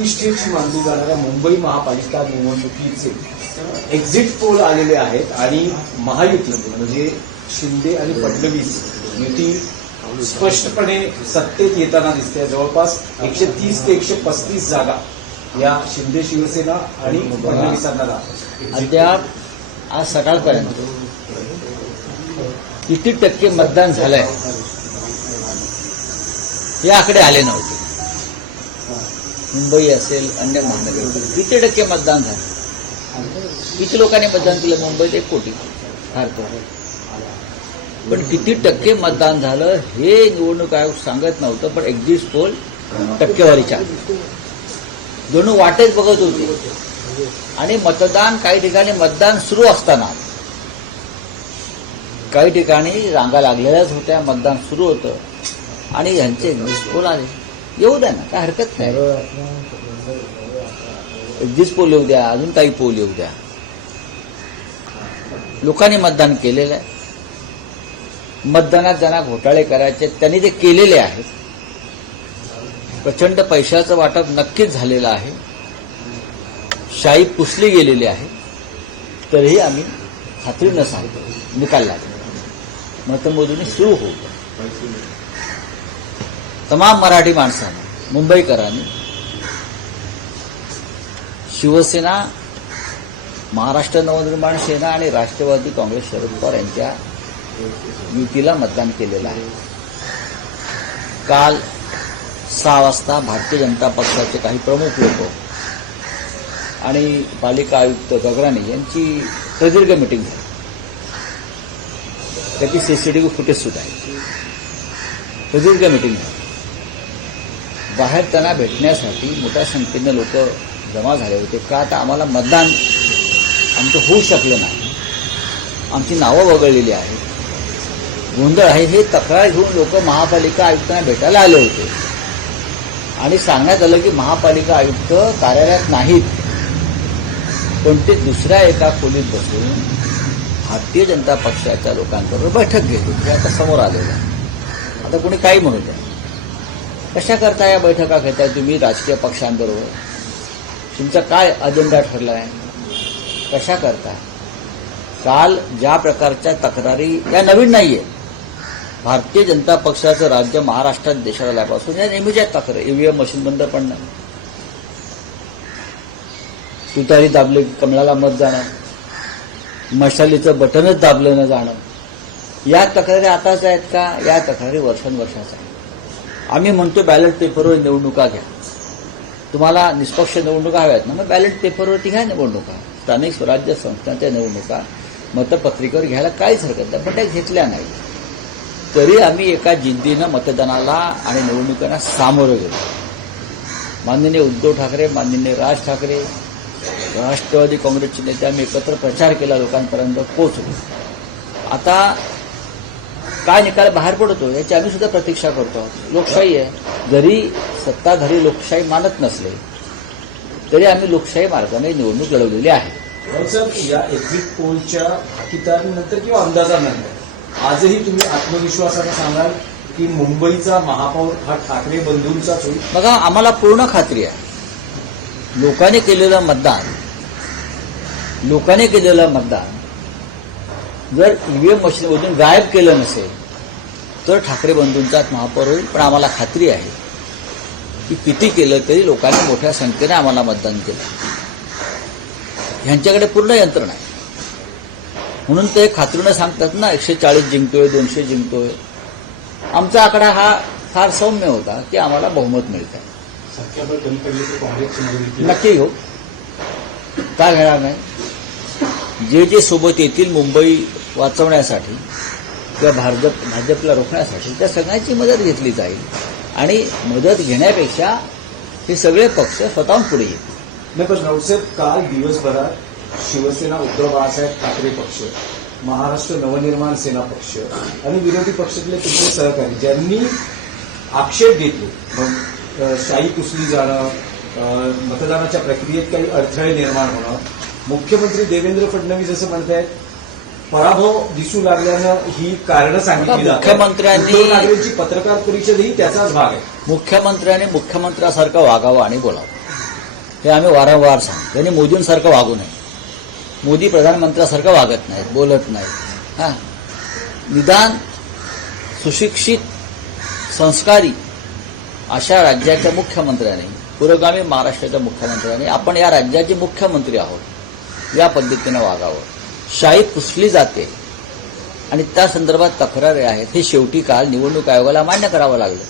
प्रतिष्ठेची मानली जाणाऱ्या मुंबई महापालिका निवडणुकीचे एक्झिट पोल आलेले आहेत आणि महायुती म्हणजे शिंदे आणि फडणवीस युती स्पष्टपणे सत्तेत येताना दिसते. जवळपास 130 ते 135 जागा या शिंदे शिवसेना आणि फडणवीसांना अद्याप आज सकाळपर्यंत किती टक्के मतदान झालंय हे आकडे आले नव्हते. मुंबई असेल अन्य महानगरपालिका किती टक्के मतदान झालं, किती लोकांनी मतदान केलं. मुंबईत 1 कोटी फार कमी. पण किती टक्के मतदान झालं हे निवडणूक आयोग सांगत नव्हतं. पण एक्झिट पोल टक्केवारीच्या दोन वाटेच बघत होते. आणि मतदान काही ठिकाणी मतदान सुरू असताना काही ठिकाणी रांगा लागलेल्याच होत्या. मतदान सुरू होतं आणि यांचे एक्झिट पोल आले. येऊ द्या ना, काय हरकत नाही. एक्झिट पोल येऊ द्या, अजून काही पोल येऊ द्या. लोकांनी मतदान केलेलं आहे. मतदानात ज्यांना घोटाळे करायचे त्यांनी ते केलेले आहेत. प्रचंड पैशाचं वाटप नक्कीच झालेलं आहे. शाई पुसली गेलेली आहे. तरीही आम्ही खात्रीनं सांगतो निकाल लागला. मतमोजणी सुरू होत. तमाम मराठी माणसांनी, मुंबईकरांनी शिवसेना, महाराष्ट्र नवनिर्माण सेना आणि राष्ट्रवादी काँग्रेस शरद पवार यांच्या युतीला मतदान केलेलं आहे. काल 6 वाजता भारतीय जनता पक्षाचे काही प्रमुख लोक आणि पालिका आयुक्त गगराणी यांची प्रदीर्घ मिटिंग झाली. त्याची सीसीटीव्ही फुटेज सुद्धा आहे. प्रदीर्घ मिटिंग झाली. बाहेर त्यांना भेटण्यासाठी मोठ्या संख्येने लोक जमा झाले होते. का तर आम्हाला मतदान आमचं होऊ शकलं नाही, आमची नावं वगळलेली आहेत, गोंधळ आहे, हे तक्रार घेऊन लोक महापालिका आयुक्तांना भेटायला आले होते. आणि सांगण्यात आलं की महापालिका आयुक्त कार्यालयात नाहीत, पण ते दुसऱ्या एका खोलीत बसून भारतीय जनता पक्षाच्या लोकांबरोबर बैठक घेतली. हे आता समोर आलेलं आहे. आता कोणी काही म्हणू द्या, कशा करता या बैठका घेताय तुम्ही राजकीय पक्षांबरोबर? तुमचा काय अजेंडा ठरला आहे? कशा करता? काल ज्या प्रकारच्या तक्रारी या नवीन नाहीये. भारतीय जनता पक्षाचं राज्य महाराष्ट्रात देशात आल्यापासून या नेहमीच्या तक्रारी. ईव्हीएम मशीन बंद पडणं, तुतारी दाबले कमळाला मत जाणं, मशालीचं बटनच दाबलं न जाणं, या तक्रारी आताच आहेत का? या तक्रारी वर्षानुवर्षाच्या आहेत. आम्ही म्हणतो बॅलेट पेपरवर निवडणुका घ्या. तुम्हाला निष्पक्ष निवडणुका हव्यात ना, मग बॅलेट पेपरवरती घ्या निवडणुका. स्थानिक स्वराज्य संस्थांच्या निवडणुका मतपत्रिकेवर घ्यायला काहीच हरकत नाही. पण त्या घेतल्या नाही. तरी आम्ही एका जिद्दीनं मतदानाला आणि निवडणुकांना सामोरं गेलो. माननीय उद्धव ठाकरे, माननीय राज ठाकरे, राष्ट्रवादी काँग्रेसचे नेते आम्ही एकत्र प्रचार केला, लोकांपर्यंत पोहोचलो. आता काय निकाल बाहेर पडतो याची आम्ही सुद्धा प्रतीक्षा करतो. लोकशाही आहे. जरी सत्ताधारी लोकशाही मानत नसले तरी आम्ही लोकशाही मार्गाने निवडणूक लढवलेली आहे. या एक्झिट पोलच्या हाकीतानंतर किंवा अंदाजानंतर आजही तुम्ही आत्मविश्वासाने सांगाल की मुंबईचा महापौर हा ठाकरे बंधूंचाच होईल? बघा, आम्हाला पूर्ण खात्री आहे. लोकांनी केलेलं मतदान जर ईव्हीएम मशीनमधून गायब केलं नसेल तर ठाकरे बंधूंचाच महापौर होईल. पण आम्हाला खात्री आहे की किती केलं तरी लोकांनी मोठ्या संख्येने आम्हाला मतदान केलं. ह्यांच्याकडे पूर्ण यंत्रणा आहे. म्हणून ते खात्रीनं सांगतात ना, 140 जिंकतोय, 200 जिंकतोय. आमचा आकडा हा फार सौम्य होता की आम्हाला बहुमत मिळत आहे. नक्की घेऊ, का घेणार नाही? जे सोबत येतील मुंबई वाचवण्यासाठी किंवा भाजपला रोखण्यासाठी त्या सगळ्यांची मदत घेतली जाईल. आणि मदत घेण्यापेक्षा हे सगळे पक्ष स्वतःहून पुढे येतील. नाही, पण राऊतसाहेब, काल दिवसभरात शिवसेना, उद्धव बाळासाहेब ठाकरे पक्ष, महाराष्ट्र नवनिर्माण सेना पक्ष आणि विरोधी पक्षातले तुमचे सहकारी ज्यांनी आक्षेप घेतले, शाई पुसली जाणं, मतदानाच्या प्रक्रियेत काही अडथळे निर्माण होणं, मुख्यमंत्री देवेंद्र फडणवीस असं म्हणतायत पराभव दिसू लागल्यानं ही कारणं सांगितली जातात. मुख्यमंत्र्यांची पत्रकार परिषदही त्याचाच भाग आहे. मुख्यमंत्र्यांनी मुख्यमंत्र्यासारखं वागावं आणि बोलावं. हे आम्ही वारंवार सांगतो. त्यांनी मोदींसारखं वागू नये. मोदी प्रधानमंत्र्यासारखं वागत नाहीत, बोलत नाहीत. हां, निदान सुशिक्षित संस्कारी अशा राज्याच्या मुख्यमंत्र्याने, पुरोगामी महाराष्ट्राच्या मुख्यमंत्र्याने आपण या राज्याचे मुख्यमंत्री आहोत या पद्धतीनं वागावं. शाही पुसली जाते आणि त्या संदर्भात तक्रारी आहेत, हे शेवटी काल निवडणूक आयोगाला मान्य करावं लागलं.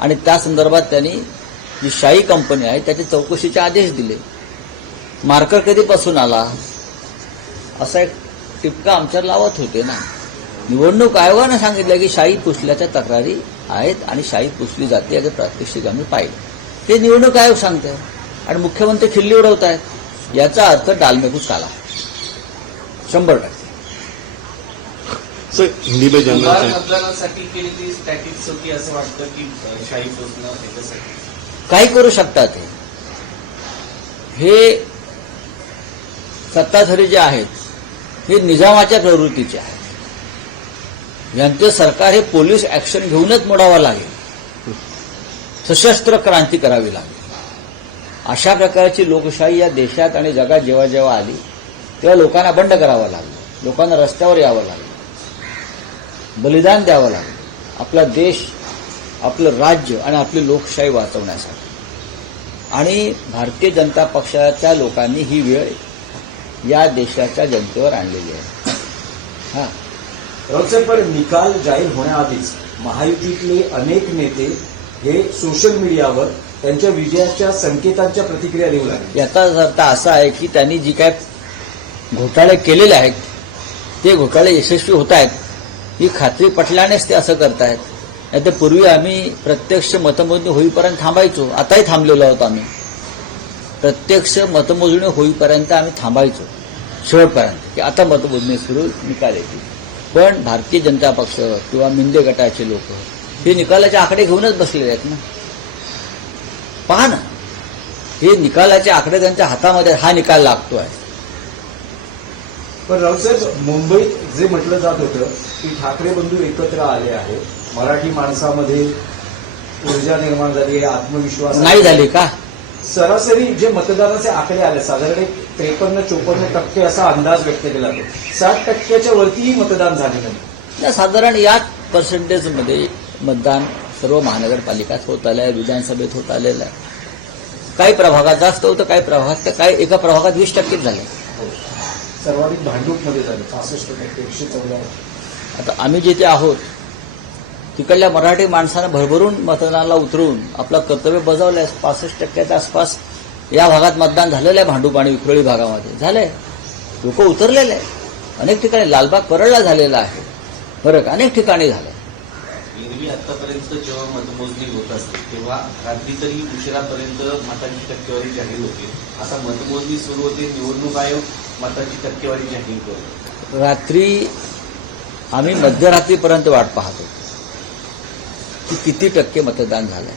आणि त्या संदर्भात त्यांनी जी शाही कंपनी आहे त्याचे चौकशीचे आदेश दिले. मार्कर कधीपासून आला असा एक टिपका आमच्यावर लावत होते ना. निवडणूक आयोगानं सांगितलं की शाही पुसल्याच्या तक्रारी आहेत आणि शाही पुसली जाते, याचे प्रात्यक्षिक आम्ही पाहिलं. ते निवडणूक आयोग सांगते आणि मुख्यमंत्री खिल्ली उडवत आहेत. याचा अर्थ डालमेकूच काला 100%. सर, हिंदी में जानना दुबार चाहें मतदानासाठी केली ती स्टॅटिक्स होती असं वाटतं की शाही पोचणं ह्याच्यासाठी काही करू शकतात. हे सत्ताधारी जे आहेत हे निजामाच्या प्रवृत्तीचे आहेत. यांचे सरकार हे पोलीस ऍक्शन घेऊनच मोडावं लागेल, सशस्त्र क्रांती करावी लागेल. अशा प्रकारची लोकशाही या देशात आणि जगात जेव्हा जेव्हा आली तेव्हा लोकांना बंड करावं लागलं, लोकांना रस्त्यावर यावं लागलं, बलिदान द्यावं लागलं आपला देश, आपलं राज्य आणि आपली लोकशाही वाचवण्यासाठी. आणि भारतीय जनता पक्षाच्या लोकांनी ही वेळ या देशाच्या जनतेवर आणलेली आहे. हां, राऊतसाहेब, पण निकाल जाहीर होण्याआधीच महायुतीतले अनेक नेते हे सोशल मीडियावर त्यांच्या विजयाच्या संकेतांच्या प्रतिक्रिया देऊ लागले. याचा अर्थ असा आहे की त्यांनी जी काय घोटाळे केलेले आहेत ते घोटाळे यशस्वी होत आहेत ही खात्री पटल्यानेच ते असं करतायत. नाही तर पूर्वी आम्ही प्रत्यक्ष मतमोजणी होईपर्यंत थांबायचो, आताही थांबलेलो आहोत आम्ही. प्रत्यक्ष मतमोजणी होईपर्यंत आम्ही थांबायचो शेवटपर्यंत की आता मतमोजणी सुरू, निकाल येतील. पण भारतीय जनता पक्ष किंवा मिंदे गटाचे लोक हे निकालाचे आकडे घेऊनच बसलेले आहेत ना. पहा ना, हे निकालाचे आकडे त्यांच्या हातामध्ये, हा निकाल लागतो आहे. पण राऊतसाहेब, मुंबईत जे म्हटलं जात होतं की ठाकरे बंधू एकत्र आले आहेत, मराठी माणसामध्ये ऊर्जा निर्माण झाली आहे, आत्मविश्वास नाही झाली का? सरासरी जे मतदानाचे आकडे आले साधारण 53-54% असा अंदाज व्यक्त केला जातो. 60% वरतीही मतदान झालेलं नाही. साधारण याच पर्सेंटेजमध्ये मतदान सर्व महानगरपालिकात होत आलं आहे, विधानसभेत होत आलेलं आहे. काही प्रभागात जास्त होतं, काही प्रभागात, काही एका प्रभागात 20% झाले. सर्वाधिक भांडूपमध्ये झाले 65%, 114. आता आम्ही जिथे आहोत तिकडल्या मराठी माणसानं भरभरून मतदानाला उतरून आपलं कर्तव्य बजावलं आहे. 65%च्या आसपास या भागात मतदान झालेलं आहे. भांडूप आणि विक्रोळी भागामध्ये झालंय, लोक उतरलेले आहे. अनेक ठिकाणी लालबाग परळला झालेला आहे, बरं, अनेक ठिकाणी झालंय. एरवी आतापर्यंत जेव्हा मतमोजणी होत असते तेव्हा रात्री तरी उशिरापर्यंत मतांची टक्केवारी जाहीर होते. आता मतमोजणी सुरू होते, निवडणूक आयोग मतांची टक्केवारी जाहीर करतो. रात्री आम्ही मध्यरात्रीपर्यंत वाट पाहतो की किती टक्के मतदान झालंय.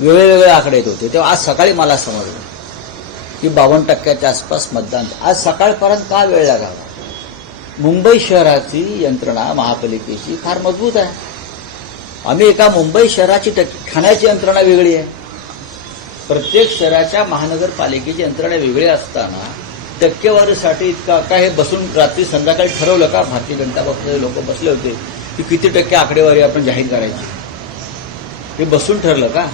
वेगवेगळे आकडे येत होते. तेव्हा आज सकाळी मला समजलं की 52% आसपास मतदान. आज सकाळपर्यंत का वेळ लागावा? मुंबई शहराची यंत्रणा महापालिकेची फार मजबूत आहे. आम्ही एका मुंबई शहराची ठाण्याची यंत्रणा वेगळी आहे. प्रत्येक शहराच्या महानगरपालिकेची यंत्रणा वेगळी असताना टक्केवारीसाठी इतका काय हे बसून रात्री संध्याकाळी ठरवलं का? भारतीय जनता पक्षाचे लोक बसले होते की किती टक्के आकडेवारी आपण जाहीर करायची, हे बसून ठरलं का?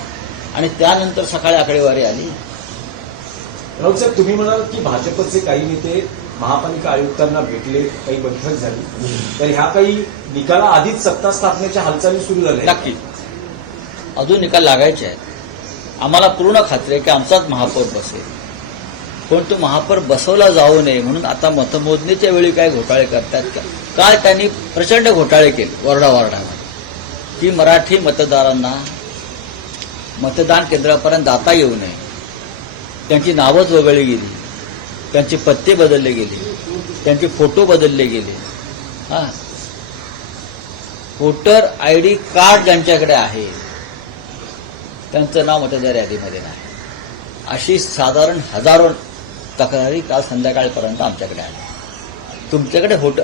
आणि त्यानंतर सकाळी आकडेवारी आली. राऊतसाहेब, तुम्ही म्हणाल की भाजपचे काही नेते महापालिका आयुक्तांना भेटले, काही बैठक झाली, तर ह्या काही निकाला आधीच सत्ता स्थापनेच्या हालचाली सुरू झाल्या. नक्की अजून निकाल लागायचे आहेत. आम्हाला पूर्ण खात्री आहे की आमचाच महापौर बसेल. पण तो महापौर बसवला जाऊ नये म्हणून आता मतमोजणीच्या वेळी काय घोटाळे करतात का? काल त्यांनी प्रचंड घोटाळे केले वॉर्डामध्ये की मराठी मतदारांना मतदान केंद्रापर्यंत जाता येऊ नये. त्यांची नावंच वगळली गेली, त्यांचे पत्ते बदलले गेले, त्यांचे फोटो बदलले गेले. हां, वोटर आयडी कार्ड ज्यांच्याकडे आहे त्यांचं नाव मतदार यादीमध्ये नाही. अशी साधारण हजारो तक्रारी काल संध्याकाळपर्यंत आमच्याकडे आल्या. तुमच्याकडे होतं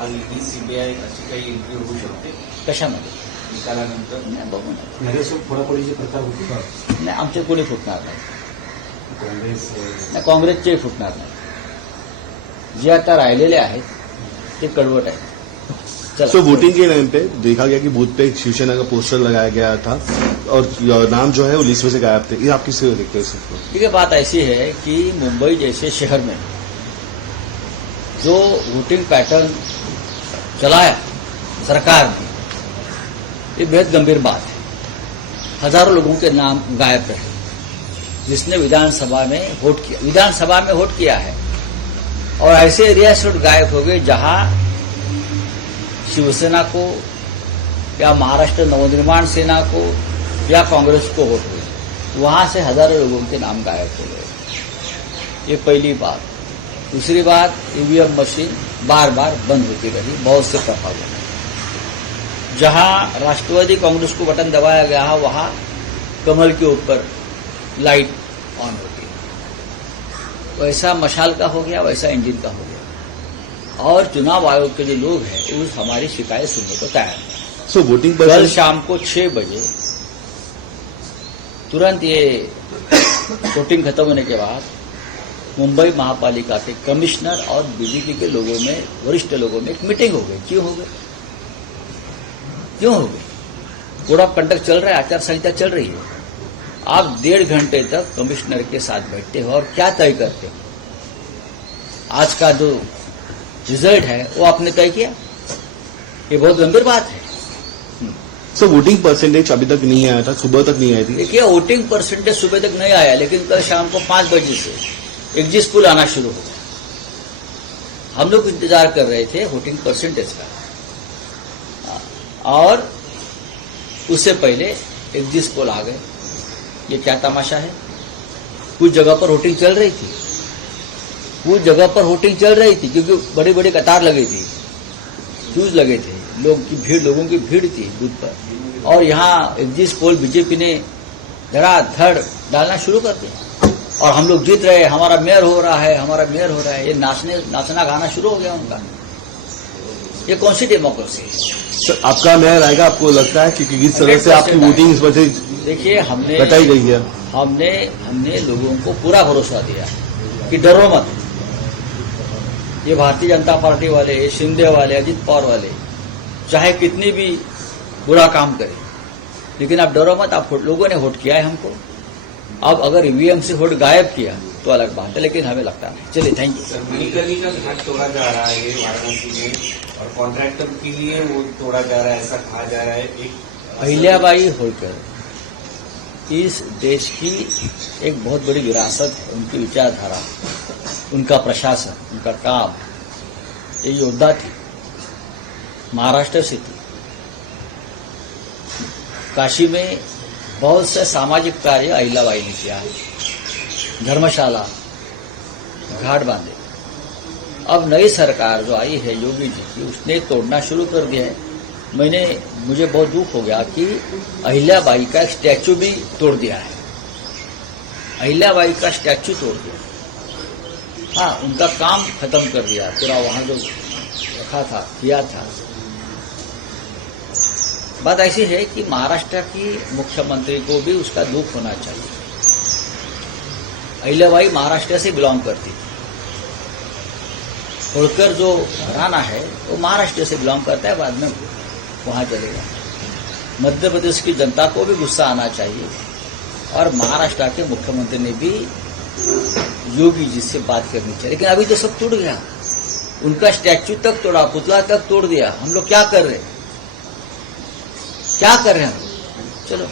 आणि सीबीआय अशी काही एंट्री होऊ शकते कशामध्ये? निकालानंतर नाही, बघू ना. नगरसेवक फोडाफोडीची प्रकार होती का? नाही, आमचे कोणी फुटणार नाही. नाही, काँग्रेसचे फुटणार नाही. जे आता राहिलेले आहेत ते कडवट आहे. चला. सो वोटिंग के टाइम पे देखा गया कि बूथ पे एक शिवसेना का पोस्टर लगाया गया था और नाम जो है वो लिस्ट में से गायब थे. ये आप किससे देखते हैं इसको? देखिए, बात ऐसी है कि मुंबई जैसे शहर में जो वोटिंग पैटर्न चलाया सरकार ने, ये बेहद गंभीर बात है. हजारों लोगों के नाम गायब रहे जिसने विधानसभा में वोट किया है, और ऐसे एरिया से गायब हो गए जहां शिवसेना को या महाराष्ट्र नवनिर्माण सेना को या कांग्रेस को वोट हुई. वहां से हजारों लोगों के नाम गायब हो गए. ये पहली बात. दूसरी बात, ईवीएम मशीन बार बार बंद होती रही बहुत से प्रभावों में. जहां राष्ट्रवादी कांग्रेस को बटन दबाया गया वहां कमल के ऊपर लाइट ऑन होती है. वैसा मशाल का हो गया, वैसा इंजन का हो गया. और चुनाव आयोग के जो लोग हैं वो हमारी शिकायत सुनने को तैयार है. सो वोटिंग कल पर शाम को 6 बजे तुरंत ये वोटिंग खत्म होने के बाद मुंबई महापालिका के कमिश्नर और बीजेपी के लोगों में, वरिष्ठ लोगों में एक मीटिंग हो गई. क्यों हो गई? कोड ऑफ कंडक्ट चल रहा है, आचार संहिता चल रही है. आप 1.5 घंटे तक कमिश्नर के साथ बैठते हो और क्या तय करते हो? आज का जो रिजल्ट है वो आपने तय किया. ये बहुत गंभीर बात है. सो वोटिंग परसेंटेज अभी तक नहीं आया था, सुबह तक नहीं आई थी. देखिए, वोटिंग परसेंटेज सुबह तक नहीं आया, लेकिन कल शाम को 5 बजे से एग्जिट पोल आना शुरू हो गया. हम लोग इंतजार कर रहे थे वोटिंग परसेंटेज का, और उससे पहले एग्जिट पोल आ गए. ये क्या तमाशा है? कुछ जगह पर वोटिंग चल रही थी, क्योंकि बड़ी बड़ी कतार लगी थी, क्यूज लगे थे, लोगों की भीड़ थी बूथ पर. और यहाँ एग्जिट पोल बीजेपी ने धड़ाधड़ डालना शुरू कर दिया, और हम लोग जीत रहे, हमारा मेयर हो रहा है. ये नाचना गाना शुरू हो गया उनका. ये कौन सी डेमोक्रेसी है? सर, आपका मेयर आएगा, आपको लगता है कि किस तरह से आपकी वोटिंग इस वजह देखिए, हमने बताई गई है? हमने लोगों को पूरा भरोसा दिया कि डरो मत. ये भारतीय जनता पार्टी वाले, शिंदे वाले, अजित पवार वाले चाहे कितनी भी बुरा काम करें, लेकिन आप डरो मत. आप लोगों ने वोट किया है हमको. अब अगर ईवीएम से वोट गायब किया तो अलग बात है, लेकिन हमें लगता नहीं. चलिए, थैंक यू. सर, मिनीकर्णी का घाट तोड़ा जा रहा है वाराणसी में, और कॉन्ट्रैक्टर के लिए वो तोड़ा जा रहा है, ऐसा कहा जा रहा है. एक अहिल्याबाई होलकर इस देश की एक बहुत बड़ी विरासत है. उनकी विचारधारा, उनका प्रशासन, उनका काम. ये योद्धा थी, महाराष्ट्र से थी. काशी में बहुत से सामाजिक कार्य अहिल्याबाई ने किया है. धर्मशाला, घाट बांधे. अब नई सरकार जो आई है योगी जी की, उसने तोड़ना शुरू कर दिया है. मुझे बहुत दुख हो गया कि अहिल्याबाई का स्टैचू भी तोड़ दिया है. अहिल्याबाई का स्टैचू तोड़ दिया. हाँ, उनका काम खत्म कर दिया पूरा, वहां जो रखा था, किया था. बात ऐसी है कि महाराष्ट्र की मुख्यमंत्री को भी उसका दुख होना चाहिए. अहिल्याबाई महाराष्ट्र से बिलोंग करती थी. होलकर जो घराना है वो महाराष्ट्र से बिलोंग करता है, बाद में वहां चलेगा. मध्य प्रदेश की जनता को भी गुस्सा आना चाहिए, और महाराष्ट्र के मुख्यमंत्री ने भी योगी जी से बात करनी चाहिए. लेकिन अभी तो सब टूट गया. उनका स्टैच्यू तक तोड़ा, पुतला तक तोड़ दिया. हम लोग क्या कर रहे हैं? चलो.